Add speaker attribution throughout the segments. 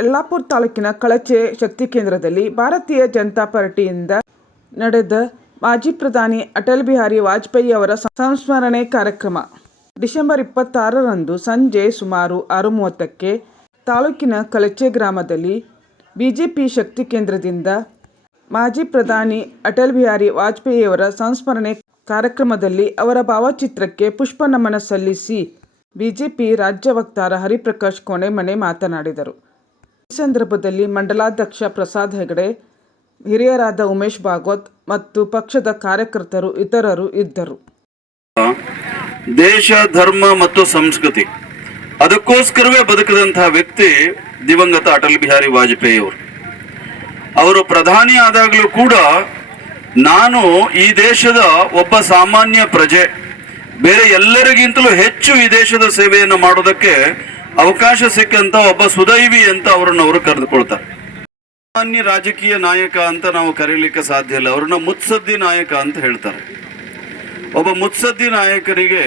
Speaker 1: ಯಲ್ಲಾಪುರ ತಾಲೂಕಿನ ಕಳಚೆ ಶಕ್ತಿ ಕೇಂದ್ರದಲ್ಲಿ ಭಾರತೀಯ ಜನತಾ ಪಾರ್ಟಿಯಿಂದ ನಡೆದ ಮಾಜಿ ಪ್ರಧಾನಿ ಅಟಲ್ ಬಿಹಾರಿ ವಾಜಪೇಯಿ ಅವರ ಸಂಸ್ಮರಣೆ ಕಾರ್ಯಕ್ರಮ. ಡಿಸೆಂಬರ್ ಇಪ್ಪತ್ತಾರರಂದು ಸಂಜೆ ಸುಮಾರು ಆರು ಮೂವತ್ತಕ್ಕೆ ತಾಲೂಕಿನ ಕಳಚೆ ಗ್ರಾಮದಲ್ಲಿ ಬಿಜೆಪಿ ಶಕ್ತಿ ಕೇಂದ್ರದಿಂದ ಮಾಜಿ ಪ್ರಧಾನಿ ಅಟಲ್ ಬಿಹಾರಿ ವಾಜಪೇಯಿಯವರ ಸಂಸ್ಮರಣೆ ಕಾರ್ಯಕ್ರಮದಲ್ಲಿ ಅವರ ಭಾವಚಿತ್ರಕ್ಕೆ ಪುಷ್ಪ ನಮನ ಸಲ್ಲಿಸಿ ಬಿಜೆಪಿ ರಾಜ್ಯ ವಕ್ತಾರ ಹರಿಪ್ರಕಾಶ್ ಕೋಣೆಮನೆ ಮಾತನಾಡಿದರು. ಈ ಸಂದರ್ಭದಲ್ಲಿ ಮಂಡಲಾಧ್ಯಕ್ಷ ಪ್ರಸಾದ್ ಹೆಗಡೆ, ಹಿರಿಯರಾದ ಉಮೇಶ್ ಭಾಗವತ್ ಮತ್ತು ಪಕ್ಷದ ಕಾರ್ಯಕರ್ತರು ಇತರರು ಇದ್ದರು.
Speaker 2: ದೇಶ, ಧರ್ಮ ಮತ್ತು ಸಂಸ್ಕೃತಿ. ಅದಕ್ಕೋಸ್ಕರವೇ ಬದುಕದಂತಹ ವ್ಯಕ್ತಿ ದಿವಂಗತ ಅಟಲ್ ಬಿಹಾರಿ ವಾಜಪೇಯಿ ಅವರು ಅವರು ಪ್ರಧಾನಿ ಆದಾಗಲೂ ಕೂಡ ನಾನು ಈ ದೇಶದ ಒಬ್ಬ ಸಾಮಾನ್ಯ ಪ್ರಜೆ. ಬೇರೆ ಎಲ್ಲರಿಗಿಂತಲೂ ಹೆಚ್ಚು ಈ ದೇಶದ ಸೇವೆಯನ್ನು ಮಾಡೋದಕ್ಕೆ ಅವಕಾಶ ಸಿಕ್ಕಂತ ಒಬ್ಬ ಸುದೈವಿ ಅಂತ ಅವರನ್ನು ಅವರು ಕರೆದುಕೊಳ್ತಾರೆ. ಸಾಮಾನ್ಯ ರಾಜಕೀಯ ನಾಯಕ ಅಂತ ನಾವು ಕರೀಲಿಕ್ಕೆ ಸಾಧ್ಯ ಇಲ್ಲ. ಅವ್ರನ್ನ ಮುತ್ಸದ್ದಿ ನಾಯಕ ಅಂತ ಹೇಳ್ತಾರೆ. ಒಬ್ಬ ಮುತ್ಸದ್ದಿ ನಾಯಕರಿಗೆ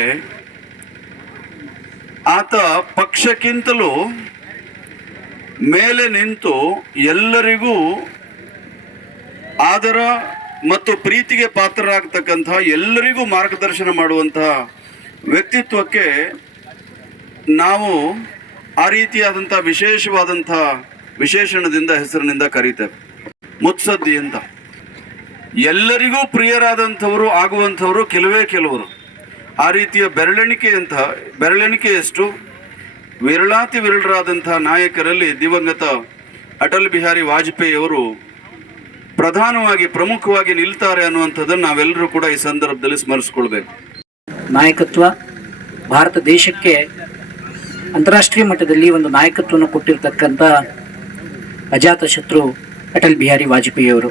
Speaker 2: ಆತ ಪಕ್ಷಕ್ಕಿಂತಲೂ ಮೇಲೆ ನಿಂತು ಎಲ್ಲರಿಗೂ ಆದರ ಮತ್ತು ಪ್ರೀತಿಗೆ ಪಾತ್ರರಾಗತಕ್ಕಂತಹ ಎಲ್ಲರಿಗೂ ಮಾರ್ಗದರ್ಶನ ಮಾಡುವಂತಹ ವ್ಯಕ್ತಿತ್ವಕ್ಕೆ ನಾವು ಆ ರೀತಿಯಾದಂಥ ವಿಶೇಷವಾದಂಥ ವಿಶೇಷಣದಿಂದ ಹೆಸರಿನಿಂದ ಕರೀತೇವೆ. ಮುತ್ಸದ್ದಿ ಅಂತ. ಎಲ್ಲರಿಗೂ ಪ್ರಿಯರಾದಂಥವರು, ಆಗುವಂಥವರು ಕೆಲವೇ ಕೆಲವರು. ಆ ರೀತಿಯ ಬೆರಳೆಣಿಕೆ ಅಂತ ಬೆರಳೆಣಿಕೆಯಷ್ಟು ವಿರಳಾತಿ ವಿರಳರಾದಂಥ ನಾಯಕರಲ್ಲಿ ದಿವಂಗತ ಅಟಲ್ ಬಿಹಾರಿ ವಾಜಪೇಯಿ ಅವರು ಪ್ರಧಾನವಾಗಿ, ಪ್ರಮುಖವಾಗಿ ನಿಲ್ತಾರೆ ಅನ್ನುವಂಥದ್ದನ್ನು ನಾವೆಲ್ಲರೂ ಕೂಡ ಈ ಸಂದರ್ಭದಲ್ಲಿ ಸ್ಮರಿಸ್ಕೊಳ್ಬೇಕು.
Speaker 3: ನಾಯಕತ್ವ, ಭಾರತ ದೇಶಕ್ಕೆ ಅಂತಾರಾಷ್ಟ್ರೀಯ ಮಟ್ಟದಲ್ಲಿ ಒಂದು ನಾಯಕತ್ವವನ್ನು ಕೊಟ್ಟಿರ್ತಕ್ಕಂಥ ಅಜಾತ ಶತ್ರು ಅಟಲ್ ಬಿಹಾರಿ ವಾಜಪೇಯಿ ಅವರು